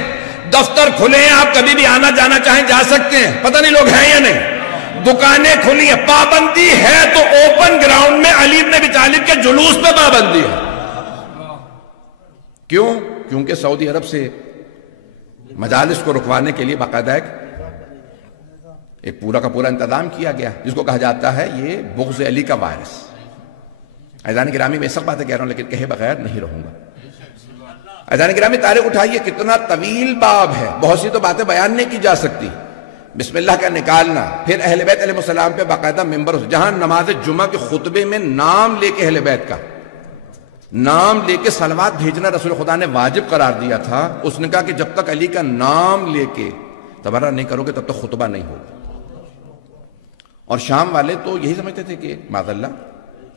دفتر کھلے ہیں، آپ کبھی بھی آنا جانا چاہیں جا سکتے ہیں، پتہ نہیں لوگ ہیں یا نہیں، دکانیں کھلی ہیں، پابندی ہے تو اوپن گراؤنڈ میں علی بن ابی طالب کے جلوس پہ پابندی ہے۔ کیوں؟ کیونکہ سعودی عرب سے مجالس کو رکوانے کے لیے باقاعدہ ایک پورا کا پورا انتظام کیا گیا، جس کو کہا جاتا ہے یہ بغض علی کا وائرس۔ عزیزان گرامی، میں سب باتیں کہہ رہا ہوں لیکن کہے بغیر نہیں رہوں گا۔ عزیزان گرامی، تاریخ اٹھائیے، کتنا طویل باب ہے، بہت سی تو باتیں بیان نہیں کی جا سکتی۔ بسم اللہ کا نکالنا، پھر اہل بیت علیہ السلام پہ باقاعدہ ممبر، جہاں نماز جمعہ کے خطبے میں نام لے کے اہل بیت کا نام لے کے صلوات بھیجنا رسول خدا نے واجب قرار دیا تھا۔ اس نے کہا کہ جب تک علی کا نام لے کے تبرہ نہیں کرو گے تب تک خطبہ نہیں ہوگا۔ اور شام والے تو یہی سمجھتے تھے کہ معاذ اللہ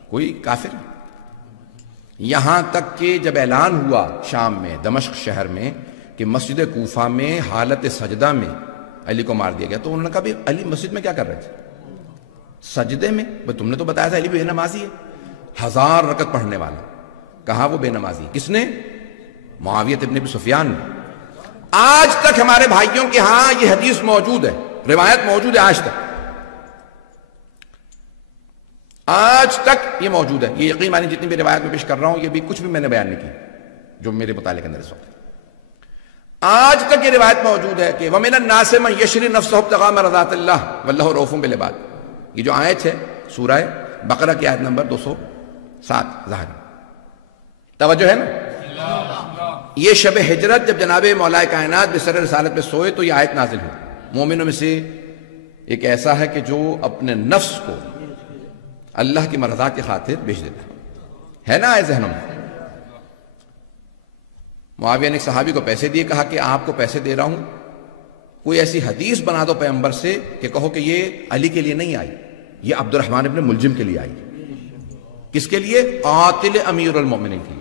کوئی کافر، یہاں تک کہ جب اعلان ہوا شام میں، دمشق شہر میں، کہ مسجد کوفہ میں حالت سجدہ میں علی کو مار دیا گیا، تو انہوں نے کہا بھی علی مسجد میں کیا کر رہے تھے؟ سجدے میں؟ تم نے تو بتایا تھا علی بے نمازی ہے، 1000 رکعت پڑھنے والا، کہا وہ بے نمازی؟ کس نے؟ معاویہ ابن ابی سفیان نے۔ آج تک ہمارے بھائیوں کے ہاں یہ حدیث موجود ہے، روایت موجود ہے، آج تک یہ موجود ہے۔ یہ یقین مانی جتنی بھی روایت میں پیش کر رہا ہوں یہ بھی کچھ بھی میں نے بیان نہیں کی، جو میرے مطالعے کے اندر اس وقت ہے۔ آج تک یہ روایت موجود ہے کہ وَمِنَ النَّاسِ مَن يَشْرِي نَفْسَهُ ابْتِغَاءَ مَرْضَاتِ اللَّهِ وَاللَّهُ رَءُوفٌ بِالْعِبَادِ، یہ جو آیت ہے سورہ بقرہ کی آیت نمبر 207 ظاہر توجہ ہے نا۔ یہ شب ہجرت جب جناب مولا کائنات بسر رسالت میں سوئے تو یہ آیت نازل ہوئی۔ مومنوں میں سے ایک ایسا ہے کہ جو اپنے نفس کو اللہ کی مرضات کی خاطر بیچ دیتا ہے نا آئے ذہنوں میں۔ معاویہ نے ایک صحابی کو پیسے دیے، کہا کہ آپ کو پیسے دے رہا ہوں، کوئی ایسی حدیث بنا دو پیغمبر سے کہ کہو کہ یہ علی کے لیے نہیں آئی، یہ عبد الرحمن ابن ملجم کے لیے آئی۔ کس کے لیے؟ قاتل امیر المومنین کے لیے۔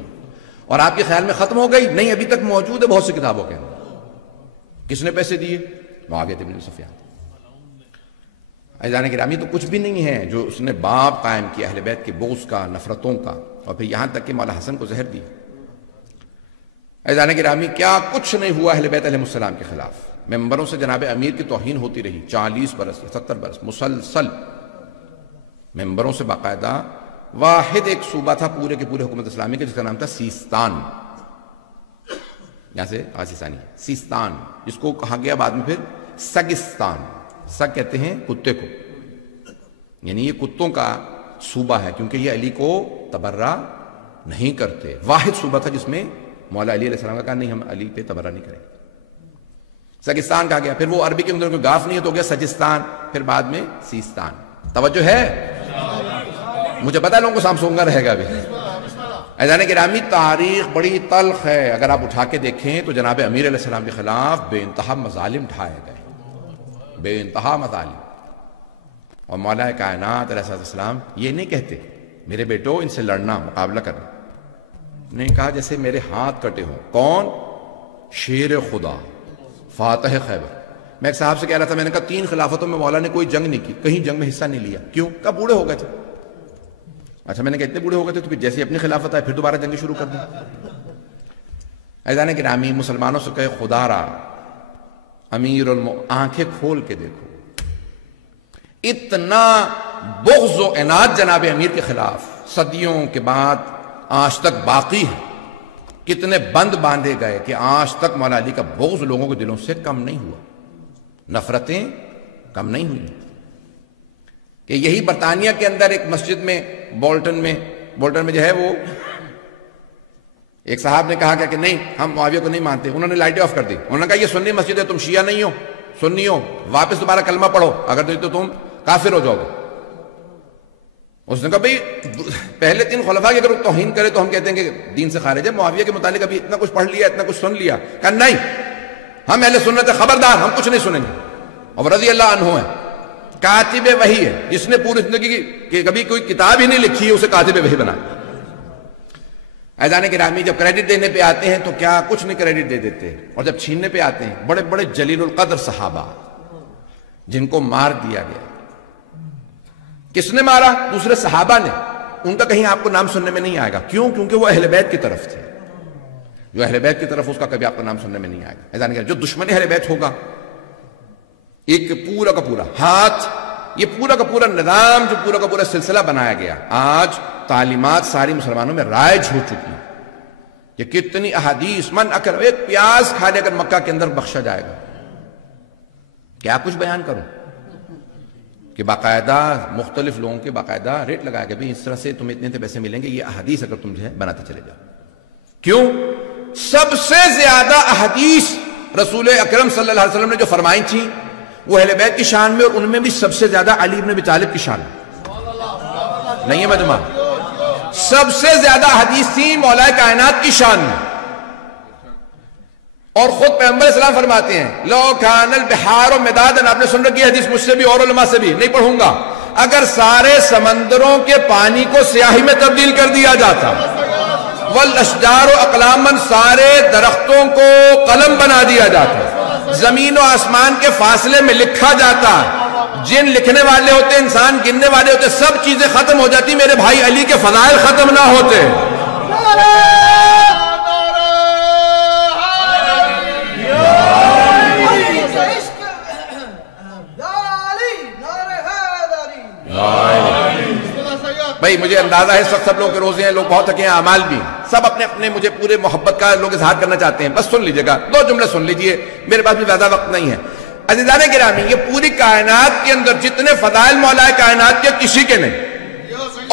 اور آپ کے خیال میں ختم ہو گئی؟ نہیں، ابھی تک موجود ہے بہت سی کتابوں کے اندر۔ کس نے پیسے دیے؟ معاویہ بن سفیان۔ عزیزان گرامی، تو کچھ بھی نہیں ہے جو اس نے باب قائم کیا اہل بیت کے بغض کا، نفرتوں کا، اور پھر یہاں تک کہ مولا حسن کو زہر دی۔ عزیزان گرامی، کیا کچھ نہیں ہوا اہل بیت علیہ السلام کے خلاف؟ ممبروں سے جناب امیر کی توہین ہوتی رہی 40 برس 70 برس مسلسل۔ ممبروں سے باقاعدہ واحد ایک صوبہ تھا پورے کے پورے حکومت اسلامی کے، جس کا نام تھا سیستان، یہاں سے آسیستانی سیستان، جس کو کہا گیا بعد میں پھر سگستان۔ سگ کہتے ہیں کتے کو، یعنی یہ کتوں کا صوبہ ہے، کیونکہ یہ علی کو تبرہ نہیں کرتے۔ واحد صوبہ تھا جس میں مولا علی علیہ السلام کا کہا نہیں، ہم علی پہ تبرہ نہیں کریں گے۔ سگستان کہا گیا، پھر وہ عربی کے اندر کوئی گاف نہیں ہے تو ہو گیا سجستان، پھر بعد میں سیستان۔ توجہ ہے؟ مجھے پتا ہے لوگوں کو سامسونگا رہے گا ابھی۔ عزیزان گرامی، تاریخ بڑی تلخ ہے، اگر آپ اٹھا کے دیکھیں تو جناب امیر علیہ السلام کے خلاف بے انتہا مظالم ڈھائے گئے، بے انتہا مظالم۔ اور مولا کائنات علیہ السلام یہ نہیں کہتے میرے بیٹو ان سے لڑنا، مقابلہ کرنا، نہیں کہا جیسے میرے ہاتھ کٹے ہوں۔ کون؟ شیر خدا، فاتح خیبر۔ میں ایک صاحب سے کہہ رہا تھا، میں نے کہا 3 خلافتوں میں مولا نے کوئی جنگ نہیں کی، کہیں جنگ میں حصہ نہیں لیا، کیوں؟ کہا بوڑھے ہو گئے تھے۔ اچھا، میں نے کہا اتنے بوڑھے ہو گئے تھے تو پھر جیسے اپنی خلافت آئے پھر دوبارہ جنگیں شروع کر دیں۔ عزیزان گرامی، مسلمانوں سے کہے خدا را آنکھیں کھول کے دیکھو، اتنا بغض و عناد جناب امیر کے خلاف صدیوں کے بعد آج تک باقی ہے۔ کتنے بند باندھے گئے کہ آج تک مولا علی کا بغض لوگوں کے دلوں سے کم نہیں ہوا، نفرتیں کم نہیں ہوئی۔ کہ یہی برطانیہ کے اندر ایک مسجد میں بولٹن میں جو ہے وہ ایک صاحب نے کہا کہ نہیں ہم معاویہ کو نہیں مانتے، انہوں نے لائٹیں آف کر دی، انہوں نے کہا یہ سنی مسجد ہے، تم شیعہ نہیں ہو، سنی ہو، واپس دوبارہ کلمہ پڑھو، اگر نہیں تو تم کافر ہو جاؤ گے۔ اس نے کہا بھئی پہلے 3 خلفاء کی اگر توہین کرے تو ہم کہتے ہیں کہ دین سے خارج ہے، معاویہ کے متعلق ابھی اتنا کچھ پڑھ لیا، اتنا کچھ سن لیا۔ کہا نہیں، ہم اہل سنت ہے، خبردار ہم کچھ نہیں سنیں گے۔ اور رضی اللہ عنہ ہے، کاتب وحی ہے، جس نے پوری زندگی کی کبھی کوئی کتاب ہی نہیں لکھی ہے اسے کاتب وحی بنا۔ عزیزان گرامی، جب کریڈٹ دینے پہ آتے ہیں تو کیا کچھ نہیں کریڈٹ دے دیتے، اور جب چھیننے پہ آتے ہیں بڑے بڑے جلیل القدر صحابہ جن کو مار دیا گیا۔ کس نے مارا؟ دوسرے صحابہ نے۔ ان کا کہیں آپ کو نام سننے میں نہیں آئے گا، کیوں؟ کیونکہ وہ اہل بیت کی طرف تھے۔ جو اہل بیت کی طرف اس کا کبھی آپ کو نام سننے میں نہیں آئے گا۔ عزیزان گرامی، جو دشمن اہل بیت ہوگا، ایک پورا کا پورا ہاتھ، یہ پورا کا پورا نظام، جو پورا کا پورا سلسلہ بنایا گیا، آج تعلیمات ساری مسلمانوں میں رائج ہو چکی ہیں کہ کتنی احادیث من اکل، ایک پیاز کھا لے اگر مکہ کے اندر بخشا جائے گا۔ کیا کچھ بیان کروں کہ باقاعدہ مختلف لوگوں کے باقاعدہ ریٹ لگایا کہ بھئی اس طرح سے تمہیں اتنے پیسے ملیں گے، یہ احادیث اگر تم جو ہے بناتے چلے جاؤ۔ کیوں؟ سب سے زیادہ احادیث رسول اکرم صلی اللہ علیہ وسلم نے جو فرمائی تھی وہ اہل بیت کی شان میں، اور ان میں بھی سب سے زیادہ علی بن ابی طالب کی شان میں نہیں ہے مجمع، سب سے زیادہ حدیث تھی مولا کائنات کی شان میں۔ اور خود پیغمبر اسلام فرماتے ہیں لو کان البحار مدادا، آپ نے سن رکھی حدیث مجھ سے بھی اور علماء سے بھی، نہیں پڑھوں گا، اگر سارے سمندروں کے پانی کو سیاہی میں تبدیل کر دیا جاتا، والاشجار اقلاما، سارے درختوں کو قلم بنا دیا جاتا، زمین و آسمان کے فاصلے میں لکھا جاتا، جن لکھنے والے ہوتے، انسان گننے والے ہوتے، سب چیزیں ختم ہو جاتی، میرے بھائی علی کے فضائل ختم نہ ہوتے۔ بھائی مجھے مجھے اندازہ ہے سب لوگ کے روزے ہیں، لوگ بہت تھکے ہیں، اعمال بھی ہیں، سب اپنے اپنے مجھے پورے محبت کا لوگ اظہار کرنا چاہتے ہیں، بس سن لیجیے گا، 2 جملے سن لیجیے، میرے پاس بھی زیادہ وقت نہیں ہے۔ عزیزان گرامی، یہ پوری کائنات کے اندر جتنے فضائل مولا کائنات کے کسی کے نہیں،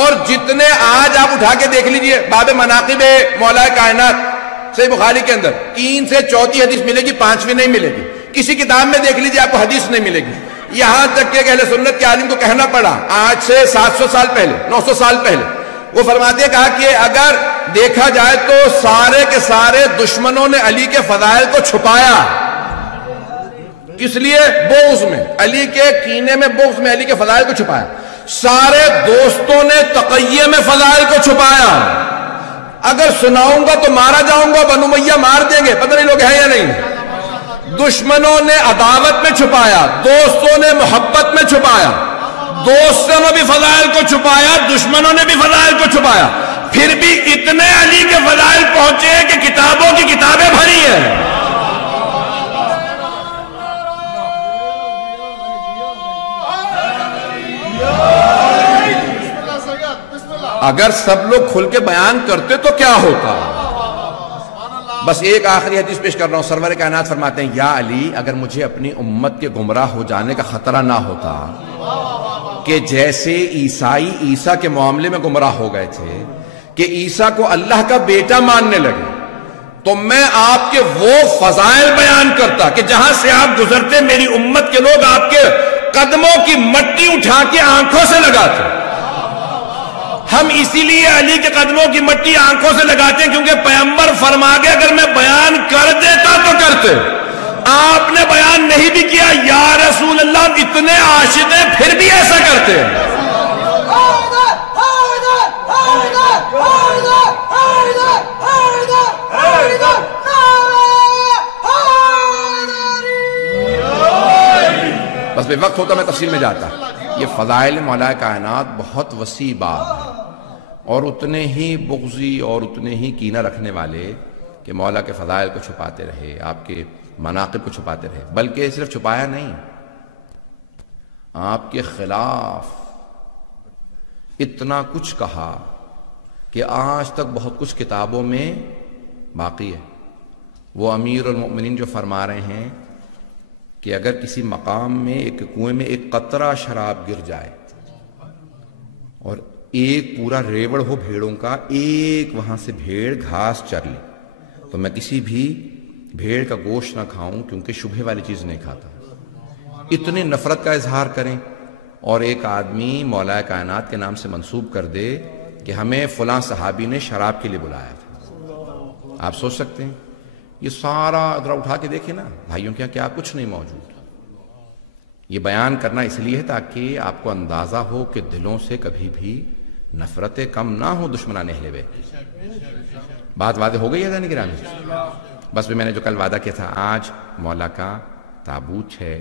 اور جتنے آج آپ اٹھا کے دیکھ لیجیے باب مناقب مولا کائنات صحیح بخاری کے اندر 3 سے 4 حدیث ملے گی، 5ویں نہیں ملے گی، کسی کتاب میں دیکھ لیجیے آپ کو حدیث نہیں ملے گی، یہاں تک کہ اہل سنت کے عالم کو کہنا پڑا آج سے 700 سال پہلے، 900 سال پہلے، وہ فرماتے ہیں کہا کہ اگر دیکھا جائے تو سارے کے سارے دشمنوں نے علی کے فضائل کو چھپایا، کس لیے؟ بغض میں، علی کے کینے میں، بغض میں علی کے فضائل کو چھپایا، سارے دوستوں نے تقیے میں فضائل کو چھپایا، اگر سناؤں گا تو مارا جاؤں گا، بنو امیہ مار دیں گے، پتہ نہیں لوگ ہیں یا نہیں، دشمنوں نے عداوت میں چھپایا، دوستوں نے محبت میں چھپایا، دوستوں نے بھی فضائل کو چھپایا، دشمنوں نے بھی فضائل کو چھپایا، پھر بھی اتنے علی کے فضائل پہنچے کہ کتابوں کی کتابیں بھری ہیں۔ اگر سب لوگ کھل کے بیان کرتے تو کیا ہوتا؟ بس ایک آخری حدیث پیش کر رہا ہوں، سرور کائنات فرماتے ہیں یا علی اگر مجھے اپنی امت کے گمراہ ہو جانے کا خطرہ نہ ہوتا کہ جیسے عیسائی عیسیٰ کے معاملے میں گمراہ ہو گئے تھے کہ عیسیٰ کو اللہ کا بیٹا ماننے لگے، تو میں آپ کے وہ فضائل بیان کرتا کہ جہاں سے آپ گزرتے میری امت کے لوگ آپ کے قدموں کی مٹی اٹھا کے آنکھوں سے لگاتے۔ ہم اسی لیے علی کے قدموں کی مٹی آنکھوں سے لگاتے ہیں کیونکہ پیغمبر فرما گئے اگر میں بیان کر دیتا تو کرتے، آپ نے بیان نہیں بھی کیا، یا رسول اللہ ہم اتنے عاشق ہیں پھر بھی ایسا کرتے ہیں۔ بس بے وقت ہوتا میں تفصیل میں جاتا۔ یہ فضائل مولا کائنات بہت وسیع باب ہے، اور اتنے ہی بغضی اور اتنے ہی کینہ رکھنے والے کہ مولا کے فضائل کو چھپاتے رہے، آپ کے مناقب کو چھپاتے رہے، بلکہ صرف چھپایا نہیں، آپ کے خلاف اتنا کچھ کہا کہ آج تک بہت کچھ کتابوں میں باقی ہے۔ وہ امیر المؤمنین جو فرما رہے ہیں کہ اگر کسی مقام میں ایک کنویں میں ایک قطرہ شراب گر جائے اور ایک پورا ریوڑ ہو بھیڑوں کا، ایک وہاں سے بھیڑ گھاس چر لے تو میں کسی بھی بھیڑ کا گوشت نہ کھاؤں کیونکہ شبہ والی چیز نہیں کھاتا۔ اتنی نفرت کا اظہار کریں اور ایک آدمی مولا کائنات کے نام سے منسوب کر دے کہ ہمیں فلاں صحابی نے شراب کے لیے بلایا تھا۔ آپ سوچ سکتے ہیں یہ سارا ذرا اٹھا کے دیکھیں نا بھائیوں، کیا کچھ نہیں موجود۔ یہ بیان کرنا اس لیے ہے تاکہ آپ کو اندازہ ہو کہ دلوں سے کبھی بھی نفرتیں کم نہ ہو دشمنان اہل بیت۔ بات واضح ہو گئی ہے ذہن گرامی؟ بس میں نے جو کل وعدہ کیا تھا، آج مولا کا تابوت ہے۔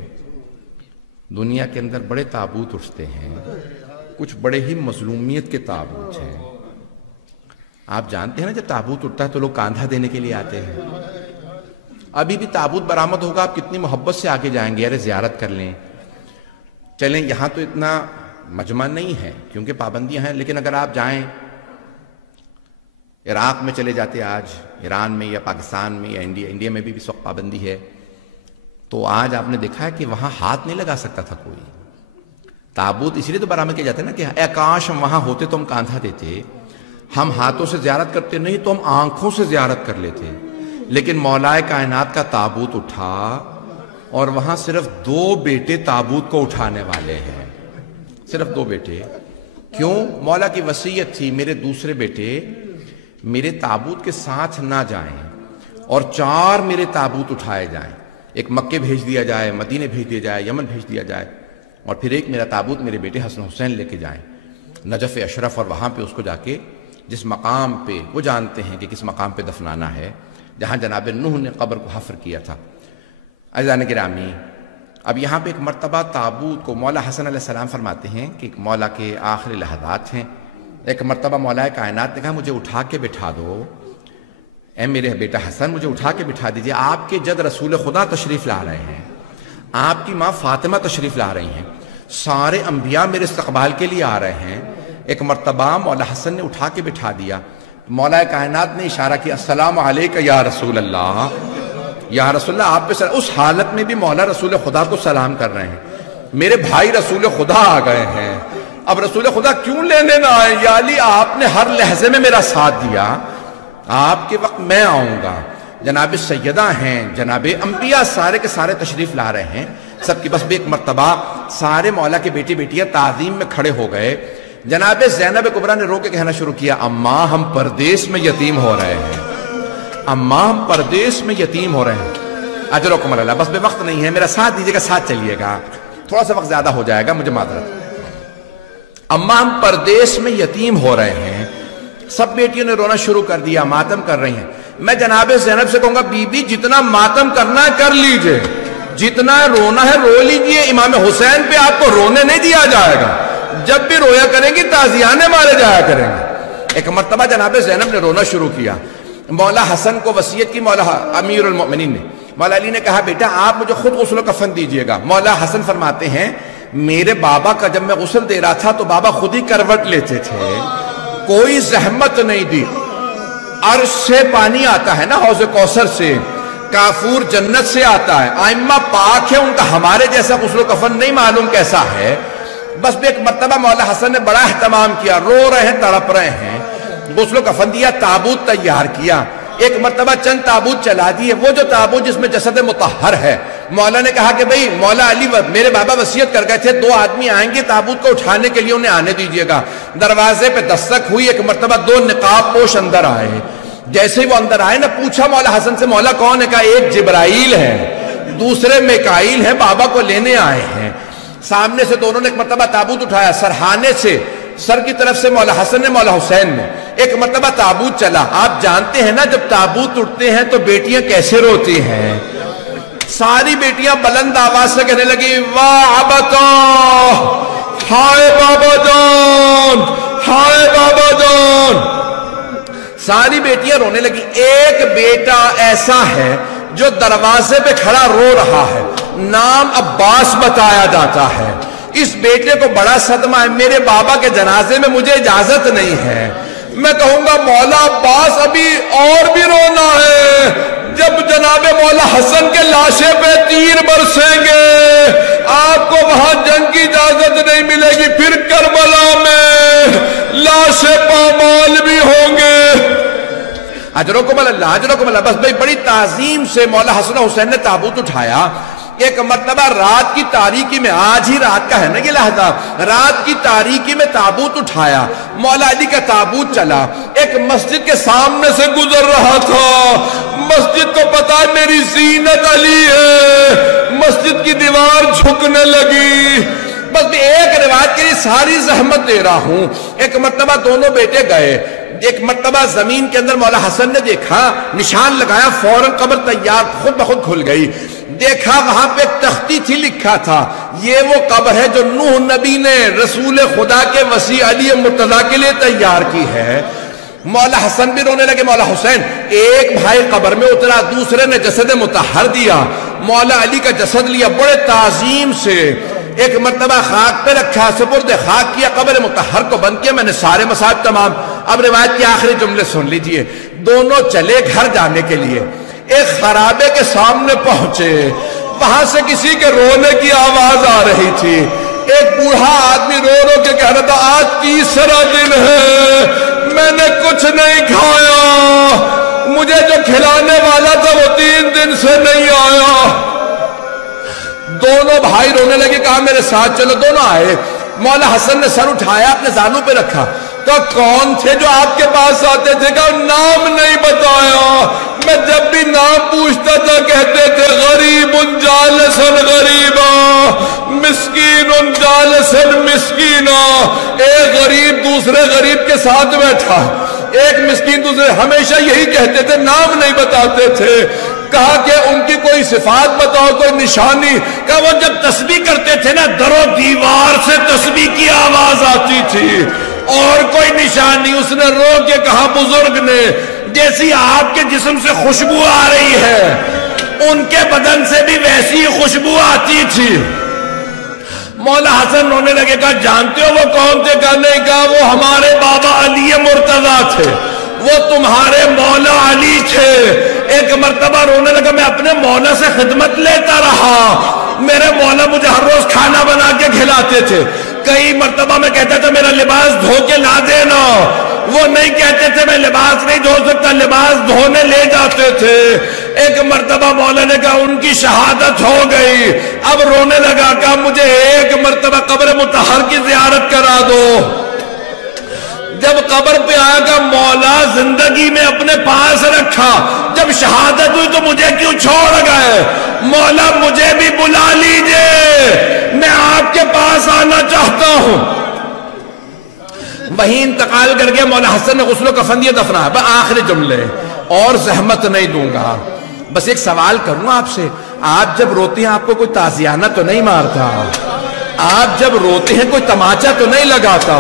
دنیا کے اندر بڑے تابوت اٹھتے ہیں، کچھ بڑے ہی مظلومیت کے تابوت ہیں۔ آپ جانتے ہیں نا جب تابوت اٹھتا ہے تو لوگ کاندھا دینے کے لیے آتے ہیں۔ ابھی بھی تابوت برآمد ہوگا، آپ کتنی محبت سے آگے جائیں گے، ارے زیارت کر لیں، چلیں۔ یہاں تو اتنا مجمع نہیں ہے کیونکہ پابندیاں ہیں، لیکن اگر آپ جائیں عراق میں چلے جاتے، آج ایران میں یا پاکستان میں یا انڈیا میں بھی اس وقت پابندی ہے، تو آج آپ نے دیکھا ہے کہ وہاں ہاتھ نہیں لگا سکتا تھا کوئی۔ تابوت اس لیے تو برآمد کیا جاتا ہے نا کہ اے کاش ہم وہاں ہوتے تو ہم کاندھا دیتے، ہم ہاتھوں سے زیارت کرتے نہیں تو ہم آنکھوں سے زیارت کر لیتے۔ لیکن مولا کائنات کا تابوت اٹھا اور وہاں صرف 2 بیٹے تابوت کو اٹھانے والے ہیں، صرف 2 بیٹے۔ کیوں؟ مولا کی وصیت تھی میرے دوسرے بیٹے میرے تابوت کے ساتھ نہ جائیں اور 4 میرے تابوت اٹھائے جائیں، ایک مکے بھیج دیا جائے، مدینے بھیج دیا جائے، یمن بھیج دیا جائے، اور پھر ایک میرا تابوت میرے بیٹے حسن حسین لے کے جائیں نجف اشرف، اور وہاں پہ اس کو جا کے جس مقام پہ وہ جانتے ہیں کہ کس مقام پہ دفنانا ہے، جہاں جناب نوح نے قبر کو حفر کیا تھا۔ عزیزان گرامی، اب یہاں پہ ایک مرتبہ تابوت کو مولا حسن علیہ السلام فرماتے ہیں کہ مولا کے آخری لحظات ہیں، ایک مرتبہ مولا کائنات نے کہا مجھے اٹھا کے بٹھا دو، اے میرے بیٹا حسن مجھے اٹھا کے بٹھا دیجئے، آپ کے جد رسول خدا تشریف لا رہے ہیں، آپ کی ماں فاطمہ تشریف لا رہی ہیں، سارے انبیاء میرے استقبال کے لیے آ رہے ہیں، ایک مرتبہ مولا حسن نے اٹھا کے بٹھا دیا، مولا کائنات نے اشارہ کیا السلام علیکہ یا رسول اللہ، یا رسول اللہ آپ پہ اس حالت میں بھی مولا رسول خدا کو سلام کر رہے ہیں، میرے بھائی رسول خدا آ گئے ہیں، اب رسول خدا کیوں لینے نہ آئے، یا علی آپ نے ہر لحظے میں میرا ساتھ دیا، آپ کے وقت میں آؤں گا۔ جناب سیدہ ہیں، جناب انبیاء سارے کے سارے تشریف لا رہے ہیں، سب کی بس بھی ایک مرتبہ سارے مولا کے بیٹی بیٹیاں تعظیم میں کھڑے ہو گئے۔ جناب زینب کبریٰ نے رو کے کہنا شروع کیا اماں ہم پردیس میں یتیم ہو رہے ہیں، اماں ہم پردیس میں یتیم ہو رہے ہیں، اجرکم اللہ، بس بے وقت نہیں ہے، میرا ساتھ دیجیے گا، ساتھ چلیے گا، تھوڑا سا وقت زیادہ ہو جائے گا، مجھے معذرت۔ اماں ہم پردیس میں یتیم ہو رہے ہیں، سب بیٹیوں نے رونا شروع کر دیا، ماتم کر رہی ہیں۔ میں جناب زینب سے کہوں گا بی بی جتنا ماتم کرنا ہے کر لیجئے، جتنا رونا ہے رو لیجئے، امام حسین پہ آپ کو رونے نہیں دیا جائے گا، جب بھی رویا کریں گی تازیانے مارے جایا کریں گے۔ ایک مرتبہ جناب زینب نے رونا شروع کیا، مولا حسن کو وصیت کی مولا امیر المؤمنین نے، مولا علی نے کہا بیٹا آپ مجھے خود غسل و کفن دیجئے گا۔ مولا حسن فرماتے ہیں میرے بابا کا جب میں غسل دے رہا تھا تو بابا خود ہی کروٹ لیتے تھے، کوئی زحمت نہیں دی، عرش سے پانی آتا ہے نا حوض کوثر سے، کافور جنت سے آتا ہے، ائمہ پاک ہے، ان کا ہمارے جیسا غسل و کفن نہیں معلوم کیسا ہے۔ بس بھی ایک مرتبہ مولا حسن نے بڑا اہتمام کیا، رو رہے ہیں تڑپ رہے ہیں، غسل و کفن دیا، تابوت تیار کیا، ایک مرتبہ چند تابوت چلا دیے، وہ جو تابوت جس میں جسد مطہر ہے، مولا نے کہا کہ بھئی مولا علی میرے بابا وصیت کر گئے تھے 2 آدمی آئیں گے تابوت کو اٹھانے کے لیے، انہیں آنے دیجئے گا۔ دروازے پہ دستک ہوئی، ایک مرتبہ 2 نقاب پوش اندر آئے، جیسے ہی وہ اندر آئے نا پوچھا مولا حسن سے مولا کون ہے، کہا ایک جبرائیل ہے دوسرے میکائیل ہیں، بابا کو لینے آئے ہیں۔ سامنے سے دونوں نے ایک مرتبہ تابوت اٹھایا، سرحانے سے سر کی طرف سے مولا حسن نے مولا حسین نے، ایک مرتبہ تابوت چلا۔ آپ جانتے ہیں نا جب تابوت اٹھتے ہیں تو بیٹیاں کیسے روتی ہیں، ساری بیٹیاں بلند آواز سے کہنے لگی واہ ابتا، ہائے بابا جان، ہائے بابا جان، ساری بیٹیاں رونے لگی۔ ایک بیٹا ایسا ہے جو دروازے پہ کھڑا رو رہا ہے، نام عباس بتایا جاتا ہے، اس بیٹے کو بڑا صدمہ ہے، میرے بابا کے جنازے میں مجھے اجازت نہیں ہے، میں کہوں گا مولا عباس ابھی اور بھی رونا ہے، جب جناب مولا حسن کے لاشے پہ تیر برسیں گے آپ کو وہاں جنگ کی اجازت نہیں ملے گی، پھر کربلا میں لاشیں پامال بھی ہوں گے۔ اجرکم اللہ، اجرکم اللہ۔ بس بھئی بڑی تعظیم سے مولا حسن حسین نے تابوت اٹھایا۔ ایک مرتبہ رات کی تاریکی میں، آج ہی رات کا ہے نا یہ لحظہ، رات کی تاریکی میں تابوت اٹھایا، مولا علی کا تابوت چلا، ایک مسجد کے سامنے سے گزر رہا تھا، مسجد کو پتا میری زینت علی ہے، مسجد کی دیوار جھکنے لگی۔ بس بھی ایک روایت کے لیے ساری زحمت دے رہا ہوں۔ ایک مرتبہ دونوں بیٹے گئے، ایک مرتبہ زمین کے اندر مولا حسن نے دیکھا، نشان لگایا، فوراً قبر تیار خود بخود کھل گئی، دیکھا وہاں پہ ایک تختی تھی، لکھا تھا یہ وہ قبر ہے جو نوح نبی نے رسول خدا کے وسیع علی مرتضیٰ کے لیے تیار کی ہے۔ مولا حسن بھی رونے لگے، مولا حسین، ایک بھائی قبر میں اترا، دوسرے نے جسد مطہر دیا، مولا علی کا جسد لیا بڑے تعظیم سے، ایک مرتبہ خاک پہ رکھا، سپرد خاک کیا، قبر مطہر کو بند کیا۔ میں نے سارے مصائب تمام، اب روایت کے آخری جملے سن لیجئے۔ دونوں چلے گھر جانے کے لیے، ایک خرابے کے سامنے پہنچے، وہاں سے کسی کے رونے کی آواز آ رہی تھی، ایک بوڑھا آدمی رو رو کے کہہ رہا تھا آج تیسرا دن ہے، میں نے کچھ نہیں کھایا، مجھے جو کھلانے والا تھا وہ 3 دن سے نہیں آیا۔ دونوں بھائی رونے لگے، کہا میرے ساتھ چلو، دونوں آئے، مولا حسن نے سر اٹھایا، اپنے زانوں پہ رکھا، کہا کون تھے جو آپ کے پاس آتے تھے؟ کہا نام نہیں بتایا، میں جب بھی نام پوچھتا تھا کہتے تھے غریب جالسن غریبا، مسکین جالسن مسکینا، ایک غریب دوسرے غریب کے ساتھ بیٹھا، ایک مسکین دوسرے، ہمیشہ یہی کہتے تھے، نام نہیں بتاتے تھے۔ کہا کہ ان کی کوئی صفات بتاؤ، کوئی نشانی؟ کہا وہ جب تسبیح کرتے تھے نا در و دیوار سے تسبیح کی آواز آتی تھی، اور کوئی نشانی؟ اس نے رو کے کہا بزرگ نے جیسی آپ کے جسم سے خوشبو آ رہی ہے ان کے بدن سے بھی ویسی خوشبو آتی تھی۔ مولا حسن رونے لگے، کہا جانتے ہو وہ کون تھے؟ کہا نہیں۔ کہا وہ ہمارے بابا علی مرتضیٰ تھے، وہ تمہارے مولا علی تھے۔ ایک مرتبہ رونے لگا، میں اپنے مولا سے خدمت لیتا رہا، میرے مولا مجھے ہر روز کھانا بنا کے کھلاتے تھے، کئی مرتبہ میں کہتا تھا میرا لباس دھو کے لا دینا، وہ نہیں کہتے تھے میں لباس نہیں دھو سکتا، لباس دھونے لے جاتے تھے۔ ایک مرتبہ مولا نے کہا ان کی شہادت ہو گئی، اب رونے لگا، کہا مجھے ایک مرتبہ قبر مطہر کی زیارت کرا دو۔ جب قبر پہ آیا کہ مولا زندگی میں اپنے پاس رکھا، جب شہادت ہوئی تو مجھے کیوں چھوڑ گئے؟ مولا مجھے بھی بلا لیجئے، میں آپ کے پاس آنا چاہتا ہوں۔ وہیں انتقال کر کے مولا حسن نے غسل و کفن دیا، دفنا۔ بس آخری جملے، اور زحمت نہیں دوں گا، بس ایک سوال کروں آپ سے، آپ جب روتے ہیں آپ کو کوئی تازیانہ تو نہیں مارتا؟ آپ جب روتے ہیں کوئی تماچا تو نہیں لگاتا؟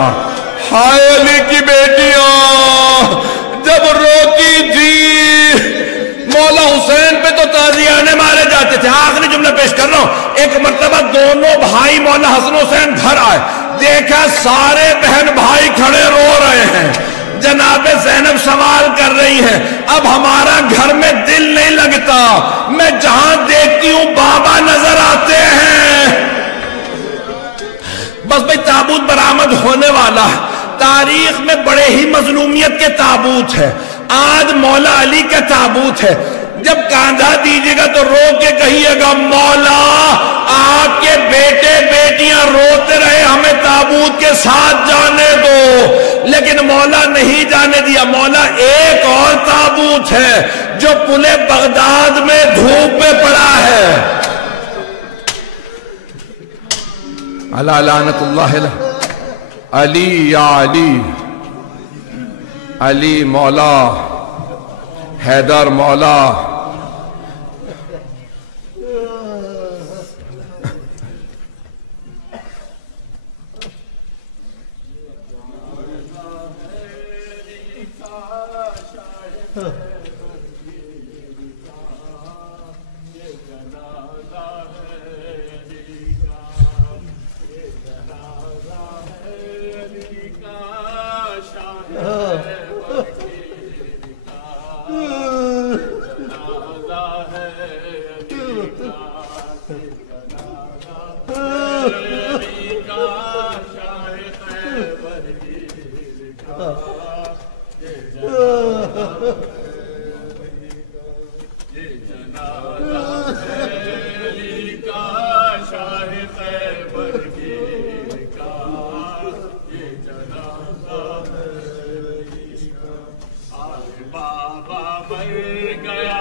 ہائے علی کی بیٹیاں جب روتی تھی مولا حسین پہ تو تازیانے مارے جاتے تھے۔ آخری جملہ پیش کر رہا ہوں، ایک مرتبہ دونوں بھائی مولا حسن حسین گھر آئے، دیکھا سارے بہن بھائی کھڑے رو رہے ہیں، جناب زینب سوال کر رہی ہیں، اب ہمارا گھر میں دل نہیں لگتا، میں جہاں دیکھتی ہوں بابا نظر آتے ہیں۔ بس بھئی تابوت برآمد ہونے والا، تاریخ میں بڑے ہی مظلومیت کے تابوت ہے، آج مولا علی کا تابوت ہے، جب کاندھا دیجیے گا تو رو کے کہیے گا مولا آپ کے بیٹے بیٹیاں روتے رہے ہمیں تابوت کے ساتھ جانے دو، لیکن مولا نہیں جانے دیا۔ مولا ایک اور تابوت ہے جو پلے بغداد میں دھوپ میں پڑا ہے، علی لعنت اللہ علی یا علی، علی مولا، حیدر مولا۔ بابا مر گیا